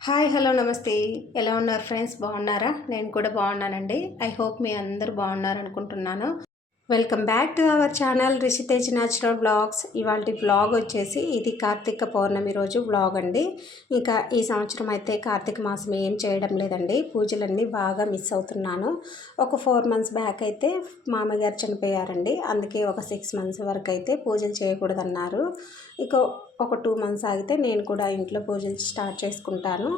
Hi hello నమస్తే. ఎలా ఉన్నారు ఫ్రెండ్స్? బాగున్నారా? నేను కూడా బాగున్నానండి. ఐ హోప్ మీ అందరూ బాగున్నారు అనుకుంటున్నాను welcome back to our channel Rishitej natural blogs ఇవాళ బ్లాగ్ వచ్చేసి ఇది కార్తీక పౌర్ణమి రోజు బ్లాగ్ అండి. ఇంకా ఈ సంవత్సరం అయితే కార్తీక మాసం ఏం చేయడం లేదండి. పూజలన్నీ బాగా మిస్ అవుతున్నాను. ఒక ఫోర్ మంత్స్ బ్యాక్ అయితే మామగారు చనిపోయారండి. అందుకే ఒక సిక్స్ మంత్స్ వరకు అయితే పూజలు చేయకూడదన్నారు. ఇక ఒక టూ మంత్స్ ఆగితే నేను కూడా ఇంట్లో పూజలు స్టార్ట్ చేసుకుంటాను.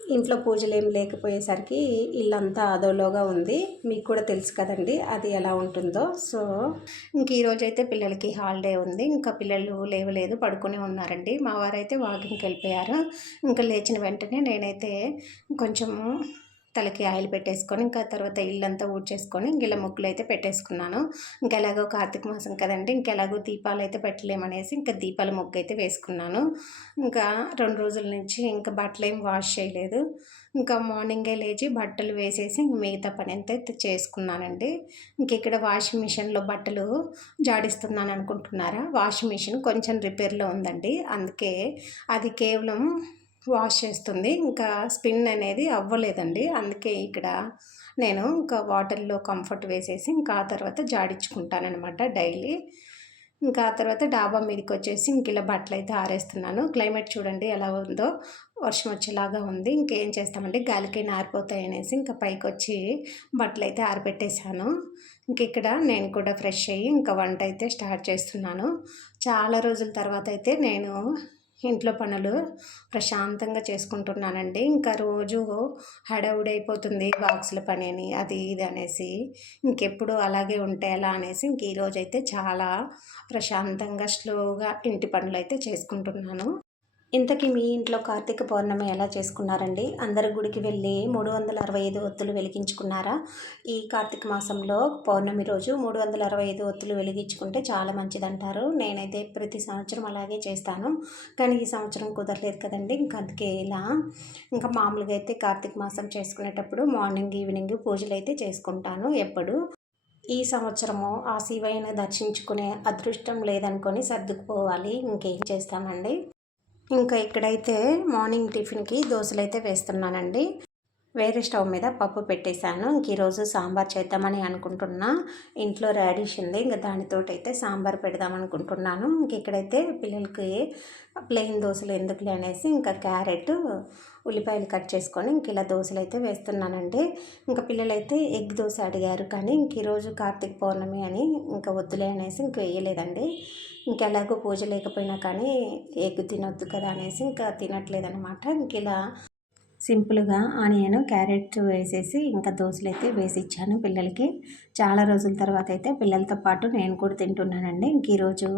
ఇంట్లో పూజలు ఏం లేకపోయేసరికి ఇల్లంతా అదోలోగా ఉంది. మీకు కూడా తెలుసు కదండి అది ఎలా ఉంటుందో. సో ఇంక ఈరోజు అయితే పిల్లలకి హాలిడే ఉంది. ఇంకా పిల్లలు లేవలేదు పడుకునే ఉన్నారండి. మా వారైతే వాకింగ్కి వెళ్ళిపోయారు ఇంకా లేచిన వెంటనే నేనైతే కొంచెము తలకి ఆయిల్ పెట్టేసుకొని ఇంకా తర్వాత ఇల్లంతా ఊడ్చేసుకొని ఇలా ముగ్గులు అయితే పెట్టేసుకున్నాను. ఇంకా ఎలాగో కార్తీక మాసం కదండి ఇంకెలాగో దీపాలు అయితే పెట్టలేమనేసి ఇంకా దీపాల ముగ్గు అయితే వేసుకున్నాను. ఇంకా రెండు రోజుల నుంచి ఇంకా బట్టలు ఏం వాష్ చేయలేదు. ఇంకా మార్నింగే లేచి బట్టలు వేసేసి మిగతా పని అంతా చేసుకున్నానండి. ఇంక ఇక్కడ వాషింగ్ మిషన్లో బట్టలు జాడిస్తున్నాను అనుకుంటున్నారా? వాషింగ్ మిషన్ కొంచెం రిపేర్లో ఉందండి. అందుకే అది కేవలం వాష్ చేస్తుంది. ఇంకా స్పిన్ అనేది అవ్వలేదండి. అందుకే ఇక్కడ నేను ఇంకా వాటర్లో కంఫర్ట్ వేసేసి ఇంకా ఆ తర్వాత జాడించుకుంటానమాట డైలీ. ఇంకా ఆ తర్వాత డాబా మీదకి వచ్చేసి ఇంక ఇలా బట్టలు అయితే ఆరేస్తున్నాను. క్లైమేట్ చూడండి ఎలా ఉందో. వర్షం వచ్చేలాగా ఉంది. ఇంకేం చేస్తామంటే గాలికైనా ఆరిపోతాయి అనేసి ఇంకా పైకి వచ్చి బట్టలు అయితే ఆరిపెట్టేశాను ఇంక ఇక్కడ నేను కూడా ఫ్రెష్ అయ్యి ఇంకా వంట అయితే స్టార్ట్ చేస్తున్నాను. చాలా రోజుల తర్వాత అయితే నేను ఇంట్లో పనులు ప్రశాంతంగా చేసుకుంటున్నానండి. ఇంకా రోజు హడావుడైపోతుంది బాక్సుల పని అని అది ఇది అనేసి. ఇంకెప్పుడు అలాగే ఉంటే ఎలా అనేసి ఇంక ఈరోజు అయితే చాలా ప్రశాంతంగా స్లోగా ఇంటి పనులు అయితే చేసుకుంటున్నాను. ఇంతకీ మీ ఇంట్లో కార్తీక పౌర్ణమి ఎలా చేసుకున్నారండి? అందరు గుడికి వెళ్ళి మూడు వందల అరవై ఐదు ఒత్తులు వెలిగించుకున్నారా? ఈ కార్తీక మాసంలో పౌర్ణమి రోజు మూడు వందల అరవై ఐదు ఒత్తులు వెలిగించుకుంటే చాలా మంచిదంటారు. నేనైతే ప్రతి సంవత్సరం అలాగే చేస్తాను. కానీ ఈ సంవత్సరం కుదరలేదు కదండి. ఇంకా అందుకే ఇలా ఇంకా మామూలుగా అయితే కార్తీక మాసం చేసుకునేటప్పుడు మార్నింగ్ ఈవినింగ్ పూజలు అయితే చేసుకుంటాను ఎప్పుడు. ఈ సంవత్సరము ఆ శివయ్యను దర్శించుకునే అదృష్టం లేదనుకొని సర్దుకుపోవాలి. ఇంకేం చేస్తామండి? ఇంకా ఇక్కడైతే మార్నింగ్ టిఫిన్కి దోశలు అయితే వేస్తున్నానండి. వేరే స్టవ్ మీద పప్పు పెట్టేశాను. ఇంక ఈరోజు సాంబార్ చేద్దామని అనుకుంటున్నా. ఇంట్లో రాడిష్ ఉంది. ఇంకా దానితో అయితే సాంబార్ పెడదాం అనుకుంటున్నాను. ఇంక ఇక్కడైతే పిల్లలకి ప్లెయిన్ దోశలు ఎందుకులే అనేసి ఇంకా క్యారెట్ ఉల్లిపాయలు కట్ చేసుకొని ఇంక ఇలా దోశలు అయితే వేస్తున్నానండి. ఇంకా పిల్లలైతే ఎగ్ దోశ అడిగారు. కానీ ఇంక ఈరోజు కార్తీక పౌర్ణమి అని ఇంకా వద్దులే అనేసి ఇంక వేయలేదండి. ఇంకెలాగో పూజ లేకపోయినా కానీ ఎగ్ తినొద్దు కదా అనేసి ఇంకా తినట్లేదనమాట ఇంక ఇలా సింపుల్గా ఆనియన్ క్యారెట్ వేసేసి ఇంకా దోశలు అయితే వేసి ఇచ్చాను పిల్లలకి. చాలా రోజుల తర్వాత అయితే పిల్లలతో పాటు నేను కూడా తింటున్నానండి. ఇంక ఈరోజు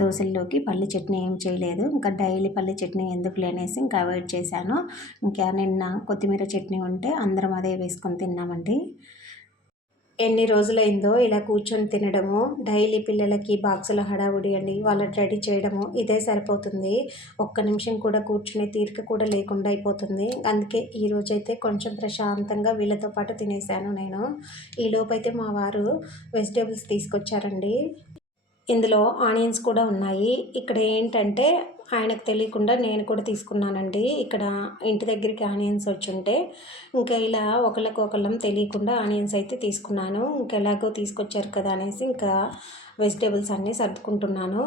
దోశల్లోకి పల్లి చట్నీ ఏం చేయలేదు. ఇంకా డైలీ పల్లి చట్నీ ఎందుకు లేనేసి ఇంకా అవాయిడ్ చేశాను. ఇంకా నిన్న కొత్తిమీర చట్నీ ఉంటే అందరం అదే వేసుకొని తిన్నామండి. ఎన్ని రోజులైందో ఇలా కూర్చొని తినడము డైలీ పిల్లలకి బాక్సుల హడావుడి అండి వాళ్ళని రెడీ చేయడము ఇదే సరిపోతుంది. ఒక్క నిమిషం కూడా కూర్చునే తీరిక కూడా లేకుండా అయిపోతుంది. అందుకే ఈరోజు అయితే కొంచెం ప్రశాంతంగా వీళ్ళతో పాటు తినేసాను నేను. ఈలోపైతే మా వారు వెజిటేబుల్స్ తీసుకొచ్చారండి. ఇందులో ఆనియన్స్ కూడా ఉన్నాయి. ఇక్కడ ఏంటంటే ఆయనకు తెలియకుండా నేను కూడా తీసుకున్నానండి. ఇక్కడ ఇంటి దగ్గరికి ఆనియన్స్ వచ్చి ఉంటే ఇంకా ఇలా ఒకళ్ళకు ఒకళ్ళం తెలియకుండా ఆనియన్స్ అయితే తీసుకున్నాను. ఇంకెలాగో తీసుకొచ్చారు కదా అనేసి ఇంకా వెజిటేబుల్స్ అన్నీ సర్దుకుంటున్నాను.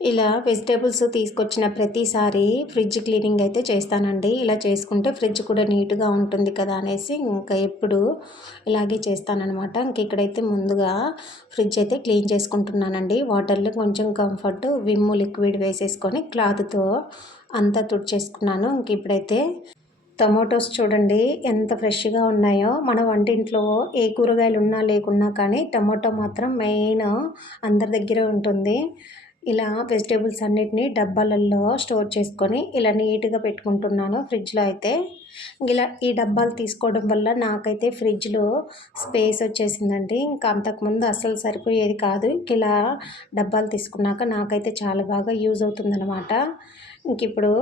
ఇలా వెజిటేబుల్స్ తీసుకొచ్చిన ప్రతిసారి ఫ్రిడ్జ్ క్లీనింగ్ అయితే చేస్తానండి. ఇలా చేసుకుంటే ఫ్రిడ్జ్ కూడా నీట్గా ఉంటుంది కదా అనేసి ఇంకా ఎప్పుడు ఇలాగే చేస్తానన్నమాట. ఇంక ఇక్కడైతే ముందుగా ఫ్రిడ్జ్ అయితే క్లీన్ చేసుకుంటున్నానండి. వాటర్లో కొంచెం కంఫర్ట్ విమ్ లిక్విడ్ వేసేసుకొని క్లాత్తో అంతా తుడిచేసుకున్నాను. ఇంక ఇప్పుడైతే టమోటోస్ చూడండి ఎంత ఫ్రెష్గా ఉన్నాయో. మన వంటింట్లో ఏ కూరగాయలు ఉన్నా లేకున్నా కానీ టమోటో మాత్రం మెయిన్ అందరి దగ్గర ఉంటుంది. ఇలా వెజిటేబుల్స్ అన్నిటినీ డబ్బాలలో స్టోర్ చేసుకొని ఇలా నీట్గా పెట్టుకుంటున్నాను ఫ్రిడ్జ్లో అయితే. ఇలా ఈ డబ్బాలు తీసుకోవడం వల్ల నాకైతే ఫ్రిడ్జ్లో స్పేస్ వచ్చేసిందండి. ఇంకా అంతకుముందు అస్సలు సరిపోయేది కాదు. ఇలా డబ్బాలు తీసుకున్నాక నాకైతే చాలా బాగా యూజ్ అవుతుందన్నమాట. ఇంక ఇప్పుడు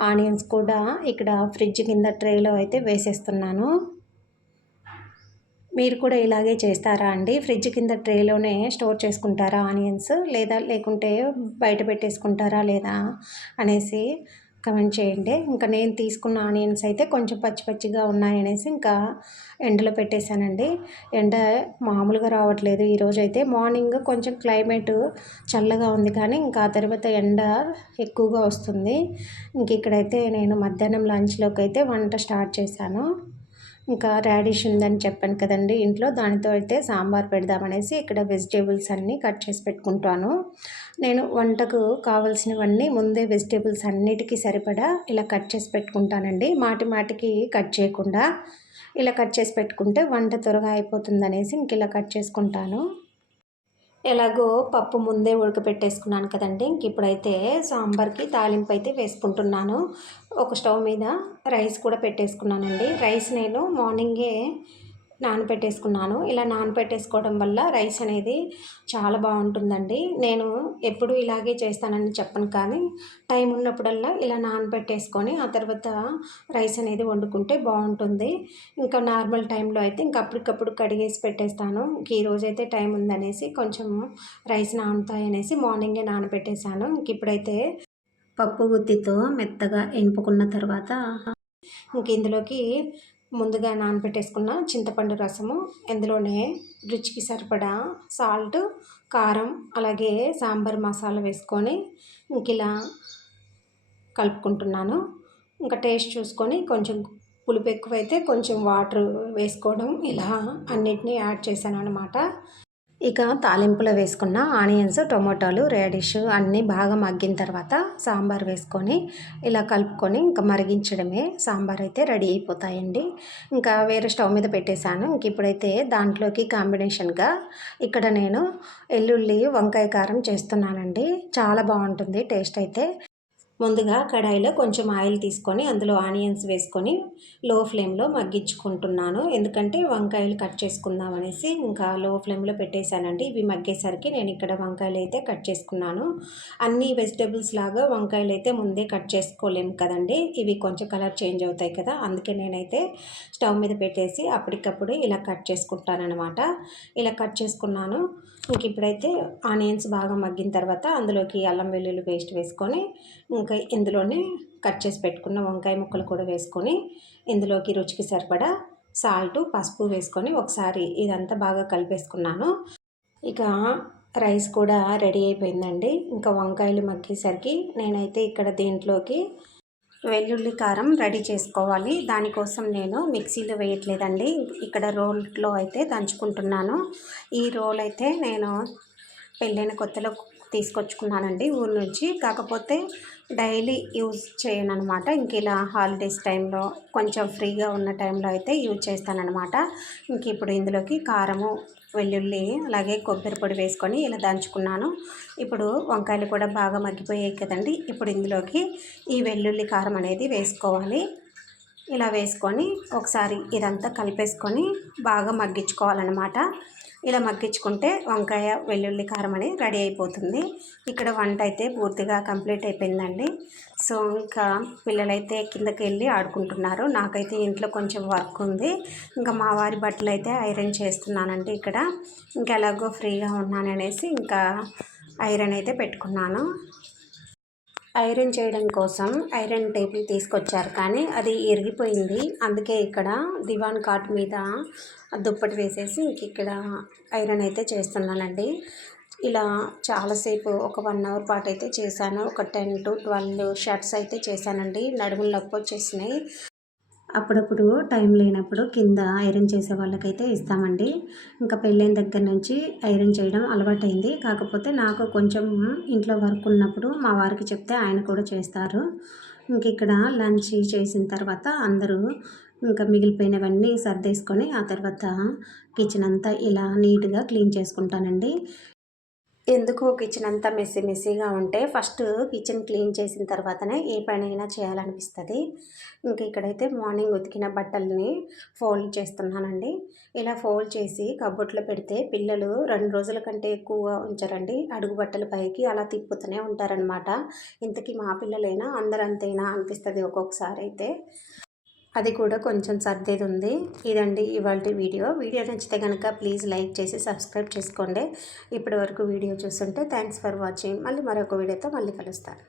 ఆనియన్స్ కూడా ఇక్కడ ఫ్రిడ్జ్ కింద ట్రేలో అయితే వేసేస్తున్నాను. మీరు కూడా ఇలాగే చేస్తారా అండి? ఫ్రిడ్జ్ కింద ట్రేలోనే స్టోర్ చేసుకుంటారా ఆనియన్స్? లేదా లేకుంటే బయట పెట్టేసుకుంటారా లేదా అనేసి కమెంట్ చేయండి. ఇంకా నేను తీసుకున్న ఆనియన్స్ అయితే కొంచెం పచ్చి పచ్చిగా ఉన్నాయనేసి ఇంకా ఎండలో పెట్టేశానండి. ఎండ మామూలుగా రావట్లేదు. ఈరోజు అయితే మార్నింగ్ కొంచెం క్లైమేట్ చల్లగా ఉంది కానీ ఇంకా ఆ తర్వాత ఎండ ఎక్కువగా వస్తుంది. ఇంక ఇక్కడైతే నేను మధ్యాహ్నం లంచ్లోకి అయితే వంట స్టార్ట్ చేశాను. ఇంకా రాడిష్ ఉందని చెప్పాను కదండి. ఇంట్లో దానితో అయితే సాంబార్ పెడదామనేసి ఇక్కడ వెజిటేబుల్స్ అన్నీ కట్ చేసి పెట్టుకుంటాను. నేను వంటకు కావాల్సినవన్నీ ముందే వెజిటేబుల్స్ అన్నిటికీ సరిపడా ఇలా కట్ చేసి పెట్టుకుంటానండి. మాటి మాటికి కట్ చేయకుండా ఇలా కట్ చేసి పెట్టుకుంటే వంట త్వరగా అయిపోతుందనేసి ఇంక ఇలా కట్ చేసుకుంటాను. ఎలాగో పప్పు ముందే ఉడకపెట్టేసుకున్నాను కదండి. ఇంక ఇప్పుడైతే సాంబార్కి తాలింపు అయితే వేసుకుంటున్నాను. ఒక స్టవ్ మీద రైస్ కూడా పెట్టేసుకున్నానండి. రైస్ నేను మార్నింగే నానబెట్టేసుకున్నాను. ఇలా నానబెట్టేసుకోవడం వల్ల రైస్ అనేది చాలా బాగుంటుందండి. నేను ఎప్పుడు ఇలాగే చేస్తానని చెప్పను కానీ టైం ఉన్నప్పుడల్లా ఇలా నానబెట్టేసుకొని ఆ తర్వాత రైస్ అనేది వండుకుంటే బాగుంటుంది. ఇంకా నార్మల్ టైంలో అయితే ఇంకా అప్పటికప్పుడు కడిగేసి పెట్టేస్తాను. ఇంక ఈరోజు అయితే టైం ఉందనేసి కొంచెం రైస్ నానుతాయనేసి మార్నింగే నానబెట్టేశాను. ఇంక ఇప్పుడైతే పప్పు గుత్తితో మెత్తగా ఎనుపుకున్న తర్వాత ఇంక ఇందులోకి ముందుగా నానబెట్టేసుకున్న చింతపండు రసము ఇందులోనే రుచికి సరిపడా సాల్ట్ కారం అలాగే సాంబార్ మసాలా వేసుకొని ఇంక ఇలా కలుపుకుంటున్నాను. ఇంకా టేస్ట్ చూసుకొని కొంచెం పులుపు ఎక్కువైతే కొంచెం వాటర్ వేసుకోవడం ఇలా అన్నిటినీ యాడ్ చేశాను అనమాట ఇక తాలింపులో వేసుకున్న ఆనియన్స్ టొమాటోలు రేడిష్ అన్నీ బాగా మగ్గిన తర్వాత సాంబార్ వేసుకొని ఇలా కలుపుకొని ఇంకా మరిగించడమే. సాంబార్ అయితే రెడీ అయిపోతాయండి. ఇంకా వేరే స్టవ్ మీద పెట్టేశాను. ఇంక ఇప్పుడైతే దాంట్లోకి కాంబినేషన్గా ఇక్కడ నేను ఎల్లుల్లి వంకాయ కారం చేస్తున్నానండి. చాలా బాగుంటుంది టేస్ట్ అయితే. ముందుగా కడాయిలో కొంచెం ఆయిల్ తీసుకొని అందులో ఆనియన్స్ వేసుకొని లో ఫ్లేమ్లో మగ్గించుకుంటున్నాను. ఎందుకంటే వంకాయలు కట్ చేసుకుందాం అనేసి ఇంకా లో ఫ్లేమ్లో పెట్టేశానండి. ఇవి మగ్గేసరికి నేను ఇక్కడ వంకాయలు అయితే కట్ చేసుకున్నాను. అన్ని వెజిటేబుల్స్ లాగా వంకాయలు అయితే ముందే కట్ చేసుకోలేము కదండి. ఇవి కొంచెం కలర్ చేంజ్ అవుతాయి కదా అందుకే నేనైతే స్టవ్ మీద పెట్టేసి అప్పటికప్పుడు ఇలా కట్ చేసుకుంటానమాట ఇలా కట్ చేసుకున్నాను. ఇంక ఇప్పుడైతే ఆనియన్స్ బాగా మగ్గిన తర్వాత అందులోకి అల్లం వెల్లుల్లి పేస్ట్ వేసుకొని ఇంకా ఇందులోనే కట్ చేసి పెట్టుకున్న వంకాయ ముక్కలు కూడా వేసుకొని ఇందులోకి రుచికి సరిపడా సాల్ట్ పసుపు వేసుకొని ఒకసారి ఇదంతా బాగా కలిపేసుకున్నాను. ఇక రైస్ కూడా రెడీ అయిపోయిందండి. ఇంకా వంకాయలు మగ్గేసరికి నేనైతే ఇక్కడ దీంట్లోకి వెల్లుల్లి కారం రెడీ చేసుకోవాలి. దానికోసం నేను మిక్సీలో వేయట్లేదండి. ఇక్కడ రోల్లో అయితే దంచుకుంటున్నాను. ఈ రోల్ అయితే నేను పెళ్ళైన కొత్తలో తీసుకొచ్చుకున్నానండి ఊరి నుంచి. కాకపోతే డైలీ యూజ్ చేయను అనమాట ఇంక ఇలా హాలిడేస్ టైంలో కొంచెం ఫ్రీగా ఉన్న టైంలో అయితే యూజ్ చేస్తానమాట ఇంక ఇప్పుడు ఇందులోకి కారము వెల్లుల్లి అలాగే కొబ్బరి పొడి వేసుకొని ఇలా దంచుకున్నాను. ఇప్పుడు వంకాయలు కూడా బాగా మగ్గిపోయాయి కదండి. ఇప్పుడు ఇందులోకి ఈ వెల్లుల్లి కారం అనేది వేసుకోవాలి. ఇలా వేసుకొని ఒకసారి ఇదంతా కలిపేసుకొని బాగా మగ్గించుకోవాలన్నమాట ఇలా మగ్గించుకుంటే వంకాయ వెల్లుల్లి కారం అనేది రెడీ అయిపోతుంది. ఇక్కడ వంట అయితే పూర్తిగా కంప్లీట్ అయిపోయిందండి. సో ఇంకా పిల్లలైతే కిందకి వెళ్ళి ఆడుకుంటున్నారు. నాకైతే ఇంట్లో కొంచెం వర్క్ ఉంది. ఇంకా మా వారి బట్టలు అయితే ఐరన్ చేస్తున్నానండి ఇక్కడ. ఇంకా ఎలాగో ఫ్రీగా ఉన్నాననేసి ఇంకా ఐరన్ అయితే పెట్టుకున్నాను. ఐరన్ చేయడం కోసం ఐరన్ టేబుల్ తీసుకొచ్చారు. కానీ అది ఇరిగిపోయింది. అందుకే ఇక్కడ దివాన్ కాట్ మీద దుప్పటి వేసేసి ఇంక ఇక్కడ ఐరన్ అయితే చేస్తున్నానండి. ఇలా చాలాసేపు ఒక వన్ అవర్ పాటు అయితే చేశాను. ఒక టెన్ టు ట్వెల్వ్ షర్ట్స్ అయితే చేశానండి. నడుములు నొప్పి వచ్చేసినాయి. అప్పుడప్పుడు టైం లేనప్పుడు కింద ఐరన్ చేసే వాళ్ళకైతే ఇస్తామండి. ఇంకా పెళ్ళైన దగ్గర నుంచి ఐరన్ చేయడం అలవాటైంది. కాకపోతే నాకు కొంచెం ఇంట్లో వర్క్ ఉన్నప్పుడు మా వారికి చెప్తే ఆయన కూడా చేస్తారు. ఇంక ఇక్కడ లంచ్ చేసిన తర్వాత అందరూ ఇంకా మిగిలిపోయినవన్నీ సర్దేసుకొని ఆ తర్వాత కిచెన్ అంతా ఇలా నీట్గా క్లీన్ చేసుకుంటానండి. ఎందుకు కిచెన్ అంతా మెస్సీ మెస్సీగా ఉంటే ఫస్ట్ కిచెన్ క్లీన్ చేసిన తర్వాతనే ఏ పనైనా చేయాలనిపిస్తుంది. ఇంక ఇక్కడైతే మార్నింగ్ ఉతికిన బట్టల్ని ఫోల్డ్ చేస్తున్నానండి. ఇలా ఫోల్డ్ చేసి కబోర్డ్లో పెడితే పిల్లలు రెండు రోజుల కంటే ఎక్కువగా ఉంచారండి. అడుగు బట్టల పైకి అలా తిప్పుతూనే ఉంటారనమాట ఇంతకీ మా పిల్లలైనా అందరంతైనా అనిపిస్తుంది ఒక్కొక్కసారి అయితే. అది కూడా కొంచెం సర్దేది ఉంది ఇదండి ఇవాళ వీడియో. వీడియో నచ్చితే కనుక ప్లీజ్ లైక్ చేసి సబ్స్క్రైబ్ చేసుకోండి. ఇప్పటి వరకు వీడియో చూస్తుంటే థ్యాంక్స్ ఫర్ వాచింగ్. మళ్ళీ మరొక వీడియోతో మళ్ళీ కలుస్తాను.